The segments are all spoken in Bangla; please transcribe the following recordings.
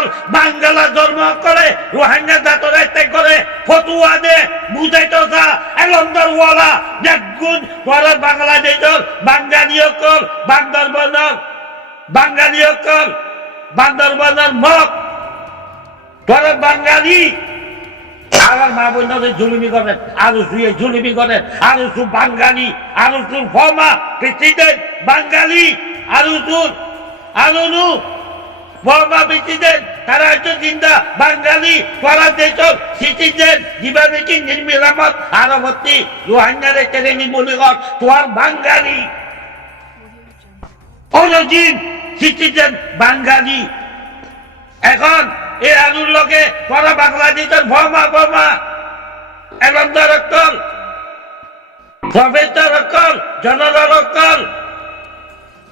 সকল বাঙ্গালা জন্ম করে রোহিঙ্গা জাতরে ত্যাগ করে ফতুয়া দে বুঝাইতো যা এলন্দরওয়ালা দেখুন তোরা বাংলাদেশের বাঙ্গালীয়কল বান্দরবানের মত তোরা বাঙালি আমার মা বোনদের জুলুমি করেন আরো শুয়ে জুলুমি করেন আরো সু বাঙালি আরো সুর ফর্মা প্রেসিডেন্ট বাঙালি আরো সুর আরো নু ফর্মা প্রেসিডেন্ট তারা হচ্ছে চিন্তা বাঙালি তোরা দেশর সিটিজেন যেভাবে কি নির্মিলামত আরবর্তী রোহিঙ্গারে ট্রেনিং বলি কর তোর বাঙালি অরিজিন সিটিজেন বাঙালি এখন এই আলুর লোকে তোরা বাংলাদেশের ফর্মা এলন্দার অক্কল প্রফেসর অক্কল জনরল অক্কল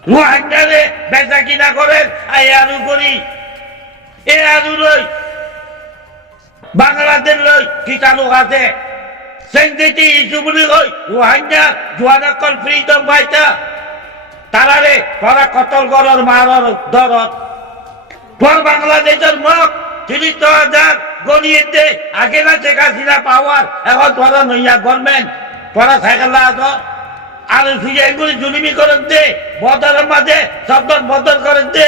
রোহিঙ্গারে বেচা কিনা করেন এই আলু করি এই আলু লই বাংলাদেশ লই কিটা লোক আছে সেন্সিটি ইস্যু বলি কই রোহিঙ্গা জোয়ান অক্কল ফ্রিডম পাইতা তারারে তোরা কতল করর মারর ধরত তোর বাংলাদেশের মুখ ৩০,০০০ গনিয়ে দে আগে না শেখ হাসিনা পাওয়ার এখন তোরা নইয়া গভর্নমেন্ট তোরা সাইকেল আছো আর এগুলি জুলুমি করেন দে বদরের মাঝে শব্দ বদল করেন দে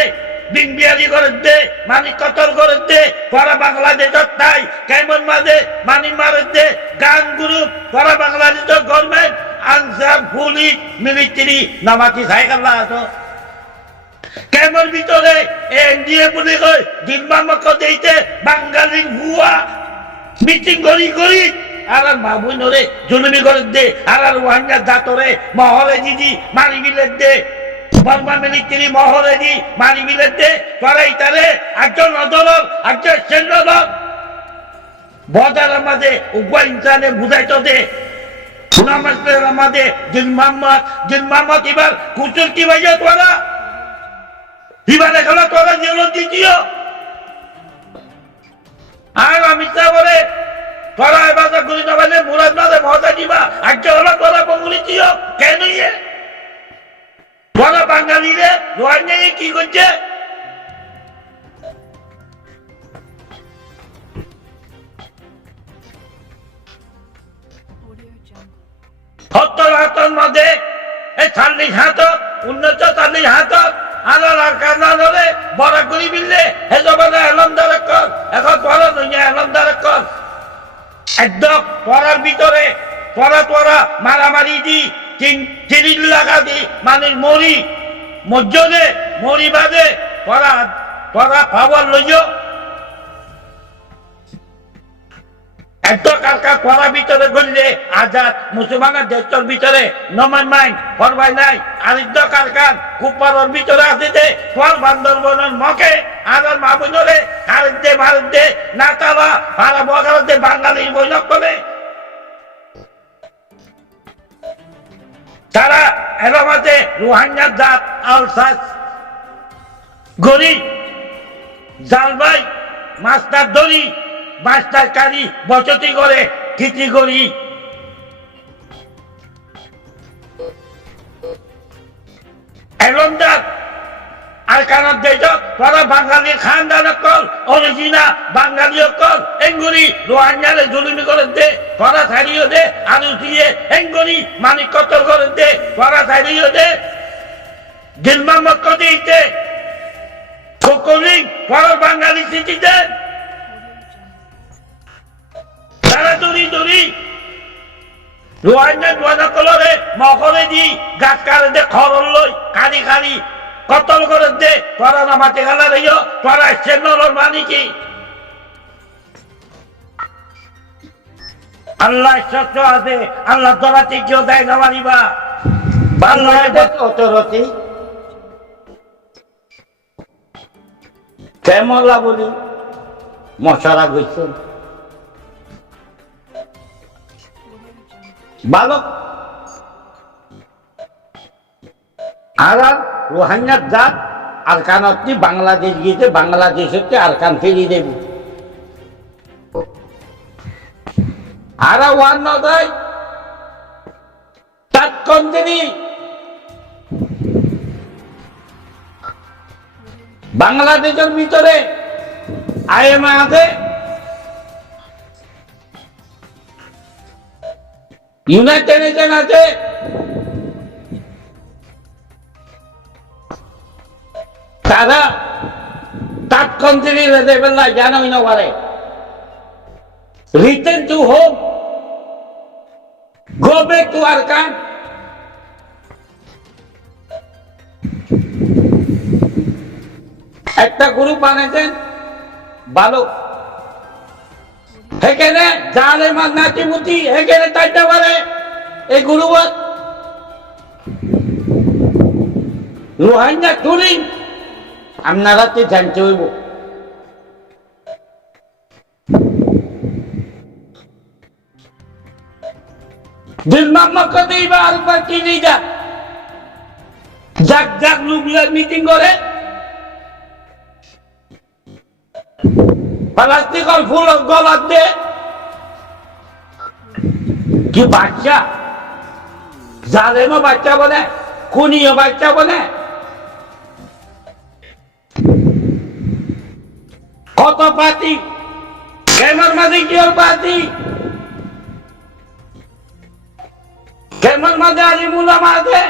বিংবিয়ারি করেন দে মানি কতল করেন দে তোরা বাংলাদেশের তাই কেমন মাঝে মানি মারেন দে গান গ্রুপ তোরা বাংলাদেশের গভর্নমেন্ট আনসার পুলিশ মিলিটারি নামাতি সাইকেল আছো কেমন ভিতরে এনডিএ বলে কয় দিনবামক দিতে বাঙালির ভুয়া মিটিং করি আর মা বোনরে জুলুমি করে দে আর রোহিঙ্গা জাতরে মহলে দিদি মারি মিলে দে বর্মা মিলিটারি মহলে দি মারি মিলে দে তোরা ইতারে একজন অদলর একজন সেন্দ্রদল বদারের মাঝে উগ্র ইনসানে বুঝাইতো দে সুনামের মাঝে দিন মোহাম্মদ এবার কুচুর কি বাজে তোরা এবারে খেলা তোরা জেল দ্বিতীয় আর অমিত শাহ বলে তোরা এবার গুলি না বলে মুরাদ না মজা দিবা আজকে হলো তোরা বঙ্গুলি দিও কেন তোরা বাঙালি রে রোহিঙ্গা কি করছে সত্তর হাতর মধ্যে এই 40 হাত 1940 হাত আলার কারণে বড় করি মিললে হেজবানে এলন্দার কর এখন তোরা নইয়া এলন্দার কর একদম তোরার ভিতরে তোরা মারামারি দি চিরিল লাগা দি মানে মজ্জনে মরি বাদে তোরা পাওয়ার লইও একদম কালকা তোরা ভিতরে গড়লে আজাদ মুসলমানের দেশের ভিতরে নমান মাইন ফরবাই নাই আরিদ্দ কারকান কুপারর ভিতরে আসিতে তোর বান্দরবনের মকে আর মা বোনরে ভারত দে না তারা ভাড়া বগারতে বাঙালির বৈঠক করে তারা এলামাতে রোহিঙ্গা জাত আলসাস গরি জালবাই মাস্টার দড়ি মাস্টার কারি বসতি করে খিচি করি এলন্দার আর কারণ দেশ তোরা বাঙালি খানদান কল অরিজিনা বাঙালি কল এঙ্গুরি রোহিঙ্গারে জুলুমি করে দে তোরা ছাড়িয়ে দে আলু দিয়ে এঙ্গুরি মানিক কতল করে দে তোরা ছাড়িয়ে দে দিলমামত দিতে সকলি তোরা বাঙালি সিটিজেন তারা দড়ি রোহিঙ্গা জোয়ানা কলরে মকরে দি গাছ কারে দে খরল লই খালি কতল করে দে তোরা নামাতে গেলা রইও তোরা সেনর মানি কি আল্লাহ সত্য আছে আল্লাহ তোরা কেউ দেয় না মানিবা বাংলাদেশ অতরতি কেমলা বলি মশারা গইছে বালক আর রোহিঙ্গার জাত আরকানতি বাংলাদেশ গিয়েছে বাংলাদেশের আরকান ফিরিয়ে দেব আর ওয়ান নয় তাৎকন্দিনী বাংলাদেশের ভিতরে IMF আছে, ইউনাইটেড নেশন আছে, তারা তাৎক্ষণিক দেবেন না, জানোই না পারে return to home, go back to our country. একটা গ্রুপ বানিয়েছেন ভালো, সেখানে জালেমান নাচিমুতি সেখানে চাইতে পারে এই গ্রুপ রোহিঙ্গা টুরিং আপনারা তো জানতে হইব। মিটিং করে প্লাস্টিকের ফুল গলার দে কি বাচ্চা, জালেমও বাচ্চা বলে, খুনিও বাচ্চা বলে, কত পার্টি কেমন মাঝে কি পার্টি, কেমন মাঝে আলিমুলামা আছে,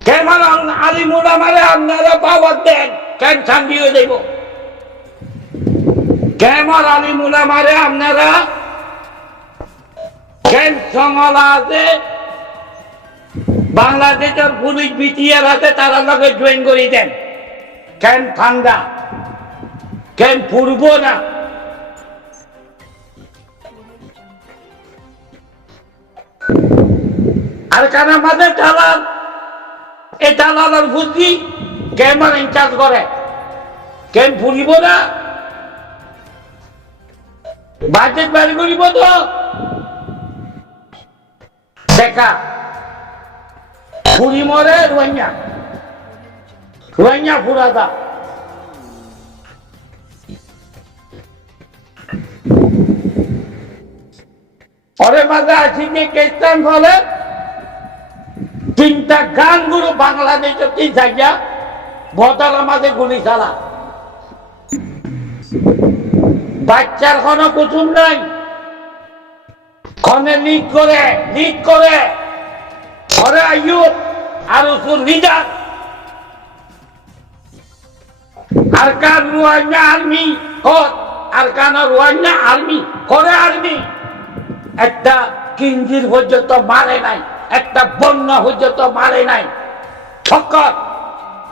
কেমন আলিমুলামারে আপনারা পাওয়ার দেন কেন শান্তি হয়ে যাইব, কেমন আলিমুলামারে আপনারা কেন সংলা আছে, বাংলাদেশের পুলিশ বিটিআর আছে তারা লগে জয়েন করে দেন কেন ঠান্ডা, কেন পূর্ব না, আর কেন আমাদের দালাল, এই দালালের বুদ্ধি কেমন ইনচার্জ করে কেন ফুরিব না, বাজেট বাড়ি করিব তো দেখা ফুরি মরে রোহিঙ্গা, রোহিঙ্গা ফুরাদা ওরে মাঝে আসিনি খ্রিস্টান বলে তিনটা গান গুলো বাংলাদেশের তিন জায়গা বদলা মাঝে গুলি চালা, বাচ্চার কোনো কুচুম নাই, খনে লিড করে ঘরে আইয়ুব আর উসুর লিডার আর কান রোহিঙ্গা আর্মি আর কান রোহিঙ্গা আর্মি করে আর্মি একটা কিঞ্জির পর্যন্ত মারে নাই, একটা বন্যা পর্যন্ত মারে নাই, ঠক্কর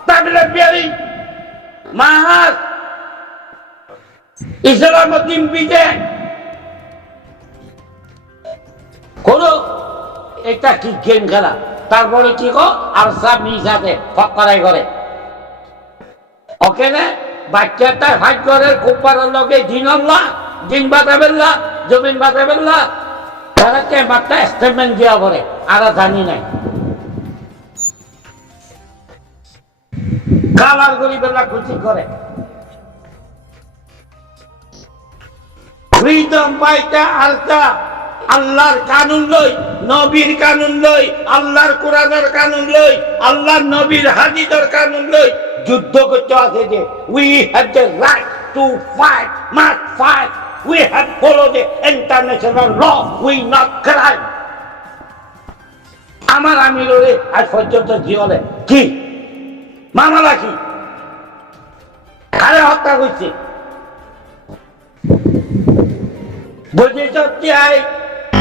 ট্যাবলেট বিয়ারিং মাস ইসলামউদ্দিন বিজে কোন এটা কি গেম খেলা, তারপরে কি গো আর সব মিশাতে ফক্করাই করে ওকে না বাচ্চাটা ফাইট করে খুব পারার লগে দিন বাতাবেল্লা জমিন বাতাবেল্লা তারাকে মাত্রা স্টেটমেন্ট দেওয়া করে আর জানি নাই কালার গরিবেলা খুশি করে ফ্রিডম পাইটা আলতা আল্লাহর কানুন লই, নবীর কানুন লই, আল্লাহর কোরআনের কানুন লই, আল্লাহর নবীর হাদিসের কানুন লই যুদ্ধ করতে আছে যে we have the right to fight, must fight, we have follow the international law, we not crime. আমার আমিরে আজ পর্যন্ত জীবনে কি মামলা কি কারে হত্যা করছে বুঝেছি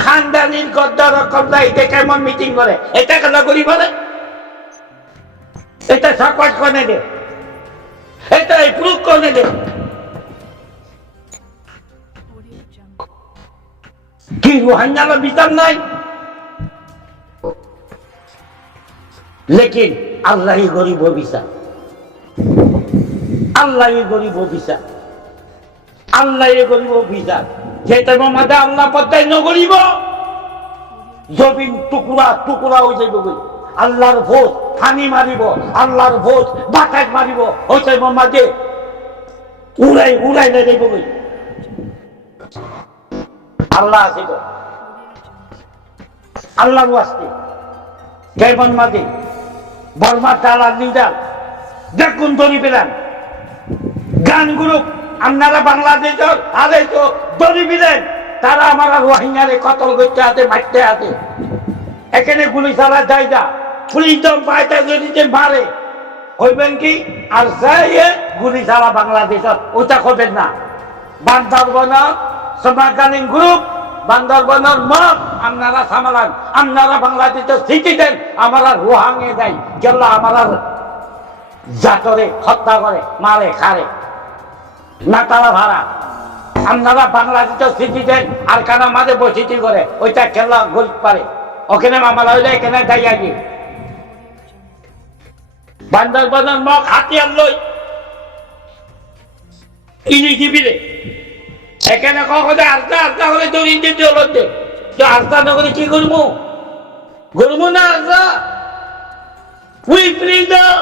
খানদানির গদ্দার কবলা এটা কেমন মিটিং করে, এটা কেন করি বলে, এটা সাকওয়াত কোনে দে, এটা প্রুফ কোনে দে, কি রোহিঙ্গার বিচার নাই, লেকিন আল্লাহই গরিব বিচার, আল্লাহই গরিব বিচার, আল্লাহই গরিব বিচার, যেটা মাঝে আল্লাহ পদ্মায় নগরিব জমিন টুকুরা টুকুরা হয়ে যাইব, আল্লাহর ভোট ফানি মারিব, আল্লাহর ভোট বাতাস মারিব, ওইটা মাঝে উড়াই উড়াই না যাইব, আল্লাহ আছে তো আল্লাহর ওয়াস্তে কেমন মাঝে বর্মা চালার লিডার দেখুন ধরি পেলাম জান গ্রুপ আপনারা বাংলাদেশের আরে তো দরিবিলেন তারা আমার রোহিঙ্গারে কতল করতে আছে মারতে আছে এখানে গুলি চালা যায় না ফ্রিডম পাইতে যদি মারে হইবেন কি আর যাইয়ে গুলি চালা বাংলাদেশের ওইটা করবেন না বান্দরবনের সমাজকালীন গ্রুপ বান্দরবনের মত আপনারা সামালান আপনারা বাংলাদেশের সিটি দেন আমরা রোহাঙ্গে দেয় যেগুলো আমরা জাতরে হত্যা করে মারে খারে না তারা ভাড়া আপনারা বাংলাদেশের সিটি দেন আর কানা মাঝে বসিটি করে ওইটা খেলা গোল পারে ওখানে মামলা হইলে এখানে দাঁড়িয়ে গিয়ে বান্দরবনের মগ হাতিয়ার লই ইনি দিবিরে এখানে কখনো আস্তা আস্তা করে দৌড়িয়ে দিতে হলো আস্তা না করে কি করবো করবো না আস্তা We freedom.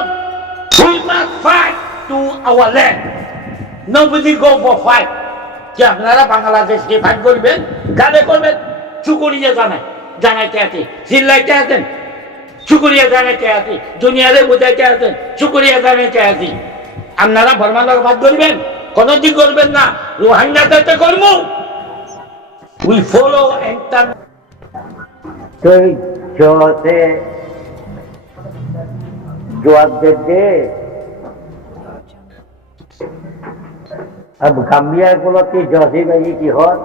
We must fight to our land. Nobody go for fight. যে আপনারা বাংলাদেশকে ফাইট করবেন কারে করবেন চুকুরিয়া জানাইতে আছি চিল্লাইতে আছেন চুকুরিয়া জানাইতে আছি দুনিয়ারে বুঝাইতে আছেন চুকুরিয়া জানাইতে আছি আপনারা বর্মার লোক ফাইট করবেন কোনদিন করবেন না রোহিঙ্গা চাইতে করবো উই ফলো এন্টার से जवाब देते अब गाम्बिया को जसी भाई की होत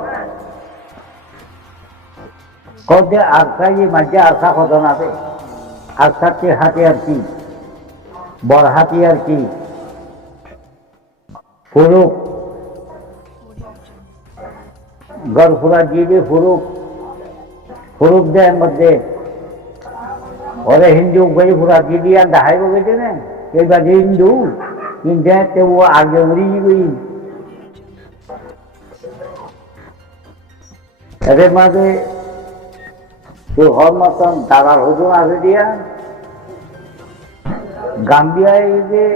कदे आशा ये मजा आशा घटना पे आशा के हाथियार की बड़ हाथियार की फुरुक गरफुरा जीबी फुरुक दे मध्य और हिंदू गई पूरा जीडिया दहाई हो गए थे ना कई बार हिंदू किंतु वो आगे उड़ी गई अरे माते तो हर मतन दादा हुजूर आसे दिया गाम्बिया ये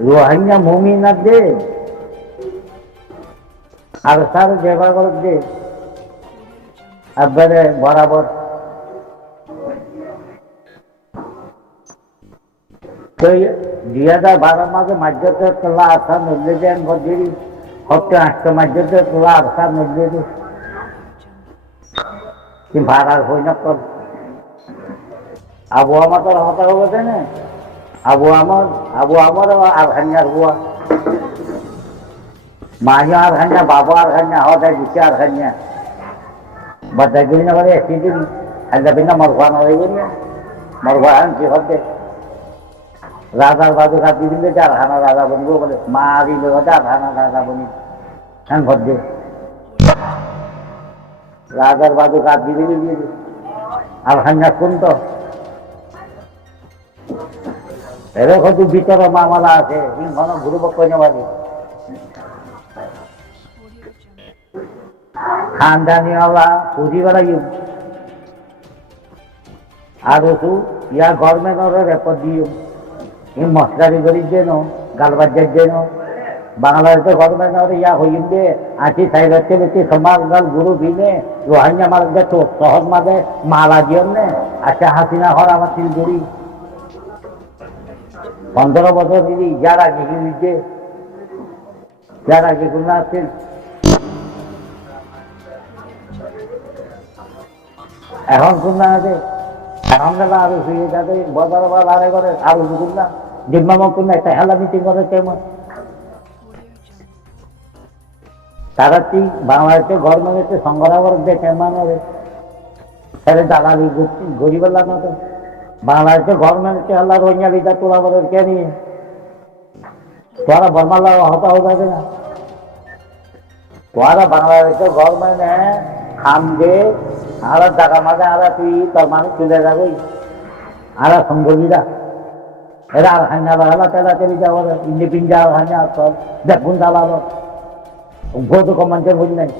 रोहिंग्या भूमि न दे और सारे जगह कर दे अब बराबर तो 2012 मागे मध्य तुला असा नडलेली आणि बदली फक्त अष्ट मध्य तुला असा नडलेली ती भारा होईना पण आबुआमा तो रहता होते ना आबुआमा आरखान्या हुआ माझ्या आरखान्या बाबा आरखान्या होता जिथे आरखान्या बदलली ना बरे स्थिती आणि बिना मरवाना होईना मरवाहांची होते राजा बाजू का दिले चार खाना राजा बन गो बोले मारी ले चार खाना राजा बनी छान भद्दे राजा बाजू का दिले আর হাঙ্গা কোন তো এরে কত ভিতরে মামলা আছে এই ঘন গ্রুপ কইনে বাড়ি খানদানি वाला পুঁজি বাড়াইও আর ওসু ইয়া গভর্নমেন্টের রেপোর্ট দিও এই মশলারি গরিব যেন গালবাজ্জার যেন বাংলাদেশের গভর্নমেন্ট ইয়া হইম দে আছি সাইরাতে বেশি সমাজ গাল গুরু ভিনে রোহিঙ্গা মারগে তো সহজ মাঝে মালা দিও নে আচ্ছা হাসিনা হর আমার শিলগুড়ি 15 বছর দিদি যারা গিয়ে দিচ্ছে যারা গিয়ে গুণা আছেন এখন গুণা আছে এখন গেলা আরো শুয়ে যাবে বদর বা লারে করে আরো গুণা জিম্মা মকুন একটা হেলা মিটিং করে কেমন তারা কি বাংলাদেশের গভর্নমেন্টের সংগ্রাম দেখে মানে তাহলে দালালি গরিব না তো বাংলাদেশের গভর্নমেন্টকে আল্লাহ রোহিঙ্গা লিদা তোলা বলে কে নিয়ে তোরা বর্মালা হতা হয়ে যাবে না তোরা বাংলাদেশের গভর্নমেন্ট খাম দে আর জায়গা মাঝে আর তুই তোর মানুষ চলে যাবে আর সংগঠীরা এরা আর হাঙ্গা লাগালা তেলা তেলি যাওয়া ইন্ডিপিন্ডা আর হাঙ্গা তোর দেখুন দালালো গত কমান্ডের বলি নাই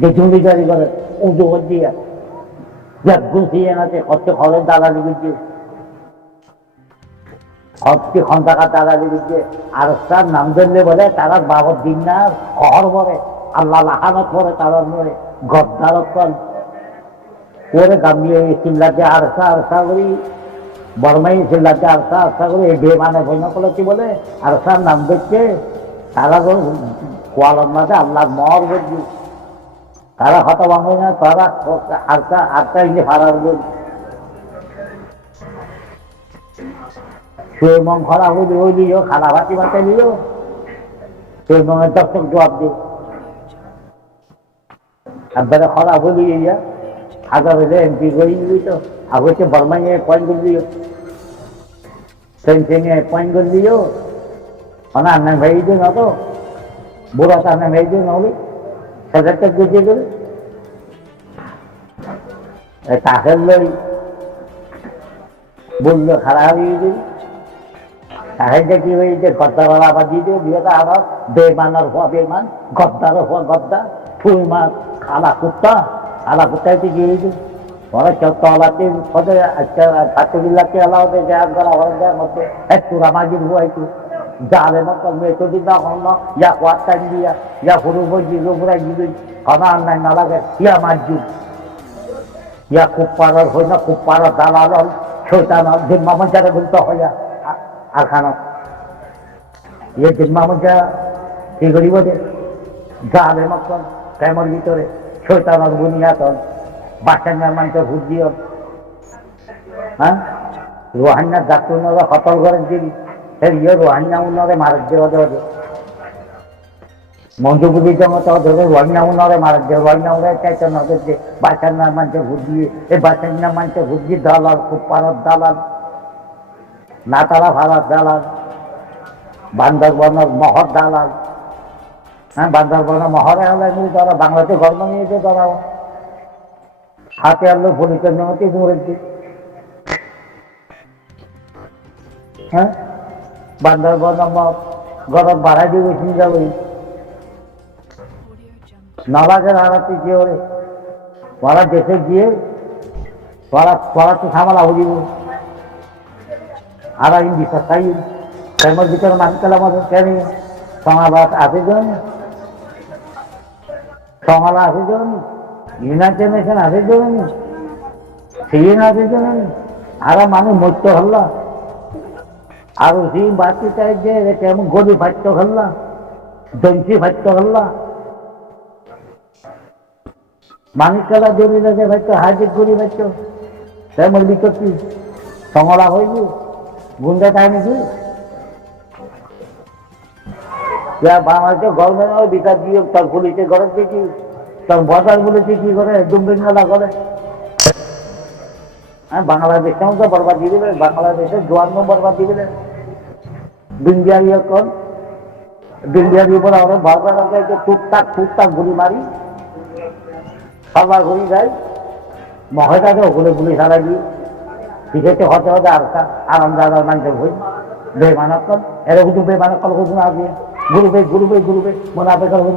যে জমি জারি করে উঁচু দিয়া দেখুন সিয়ে নাতে কত খরচ দালালি দিচ্ছে হচ্ছে ঘন্টাকার দালালি দিচ্ছে আর তার নাম ধরলে বলে তারা বাবার দিন না শহর বলে আল্লাহ লাহানত করে তারার মরে গদ্দারত করে গামিয়ে চিল্লাতে আরসা করি বর্মাই চিল্লাতে আস্তা আস্তা করে এই বেমানে ভৈনা করলে কি বলে আরসার নাম দেখছে তারা কোয়ালম মাঝে আল্লাহ মর বলছি তারা হত ভাঙবে না তারা আরটা আরটা ইন্দি ফারার বল শুয়ে মন খরা হইলি হইলিও খানা ভাতি ভাতে নিও শুয়ে মনের দর্শক জবাব দিয়ে একবারে খরা হইলি ইয়া হাজার হইলে এমপি করি দিবি তো আগতে বর্মাইয়ে পয়েন্ট করে দিও সেন্সিংয়ে পয়েন্ট করে দিও মানে আন্না ভাই দিয়ে না তো বুড়া তো আন্না ভাই দিয়ে নহলে সেটাকে গুছিয়ে করে তাকে লই বললো খারাপ হয়ে দিবি তাকে দেখি ওই যে গদ্দার আবার দিয়ে দিও দিয়ে আবার বেমানের হওয়া বেমান গদ্দার হওয়া গদ্দার ফুল মাছ খালা কুত্তায় গিয়ে দিই ওরা তলাতে পদে আজকে ফাতুল্লাহকে আলাদা জাহাজ করা ওদের মধ্যে একটু রামাজির হয়েছে জালে মতো মেয়ে দিন না হল ইয়া কোয়াটাই দিয়া ইয়া ফুরু বজি রুবরাই দিবি খানা আন্নাই না লাগে ইয়া মারজু ইয়া খুব পাড়ার হই না খুব পাড়ার দালাল শৈতান জিম্মা মঞ্চারে বলতে হয় আর খানা ইয়ে জিম্মা মঞ্চা কি করিব দে জালে মতন প্রেমের ভিতরে শৈতান বুনিয়াতন বাসান্যার মানুষের ভোট দিও হ্যাঁ রোহান্যার ডাক্তার উন্নরা হতল করেন দিবি ইয়ে রোহান্যা উন্নরে মারার দেওয়া দেওয়া দে মঞ্জুপুরির মতো ধরে রোহান্যা উন্নরে মারার দেওয়া রোহান্যা উন্নরে চাইতে নজর যে বাসান্যার মানুষের ভোট দিয়ে এই বাসান্যার মানুষের ভোট দিয়ে দালাল খুব পাড়ার দালাল নাতালা ভাড়ার দালাল বান্দরবনের মহর দালাল হ্যাঁ বান্দরবনের মহরে হলে তারা বাংলাদেশে গর্ব নিয়েছে তারাও হাতে আনলো পুলিশের নামতে মরেছে হ্যাঁ বান্দরবন গরম বাড়াই দিয়ে বেশি যাবে নালাগের হারাতে গিয়ে ওরে ওরা দেশে গিয়ে ওরা তো সামালা হয়ে দিব আর ইন্দি সস্তাই প্রেমের ভিতরে মানুষ পেলাম আমাদের কেন সমাবাস আছে জন সমালা আছে জন ইউনাইটেড নেশন আছে জন সিএন আছে জন আর মানুষ মরতে হল্লা আর সেই বাতি চাই যে কেমন গরু ফাটতে হল্লা দঞ্চি ফাটতে হল্লা মানুষ খেলা জড়িয়ে যে ফাটতো হাজির করি ফাটতো তেমন বিকতি সমলা হইবি গুন্ডা তাই নাকি বাংলাদেশে গভর্নমেন্ট বিকাশ দিয়ে তার পুলিশে ঘরের দেখি তার বর্ডার বলেছে কি করে ডুম্বিং মেলা করে হ্যাঁ বাংলাদেশেও তো বরবাদ দিয়ে দেবে বাংলাদেশের জোয়ান্ন বরবাদ দিয়ে দেবে বিন্দিয়ারি এখন বিন্দিয়ারির উপর আমরা ভরবার টুকটাক গুলি মারি সবার গুলি যায় মহেটাকে ওগুলো গুলি ছাড়া দিয়ে শিখেছে হতে হতে আর আরামদাদার মানুষের হই বেমানকল এরকম কিন্তু বেমানকল করবো না দিয়ে গুরুবে মনে করবো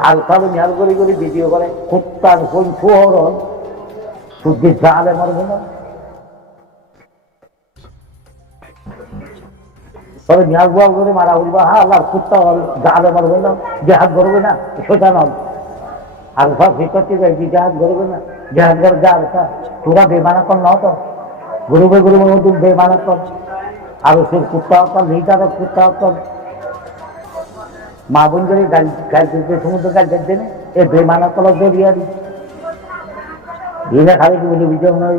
আর সব মেয়াল করে ভিডিও করে কুত্তার কোন ফুহরণ শুদ্ধি জালে মরবে না তবে মেয়াল গোয়াল করে মারা উঠবা হ্যাঁ আল্লাহ কুত্তা জালে মরবে না জেহাদ করবে না সোজা নয় আর সব শিক্ষার্থী জেহাদ করবে না জেহাদ করে যা তোরা বেমানকল ন তো গুরুবে মধ্যে বেমানকল আর সে কুত্তা হকল নিটার কুত্তা হকল মা বোন করে গাড়ি সমুদ্র গাড়ি দেন এ বেমানকল জড়িয়ে দিই খালি কি বলি বিজয় নয়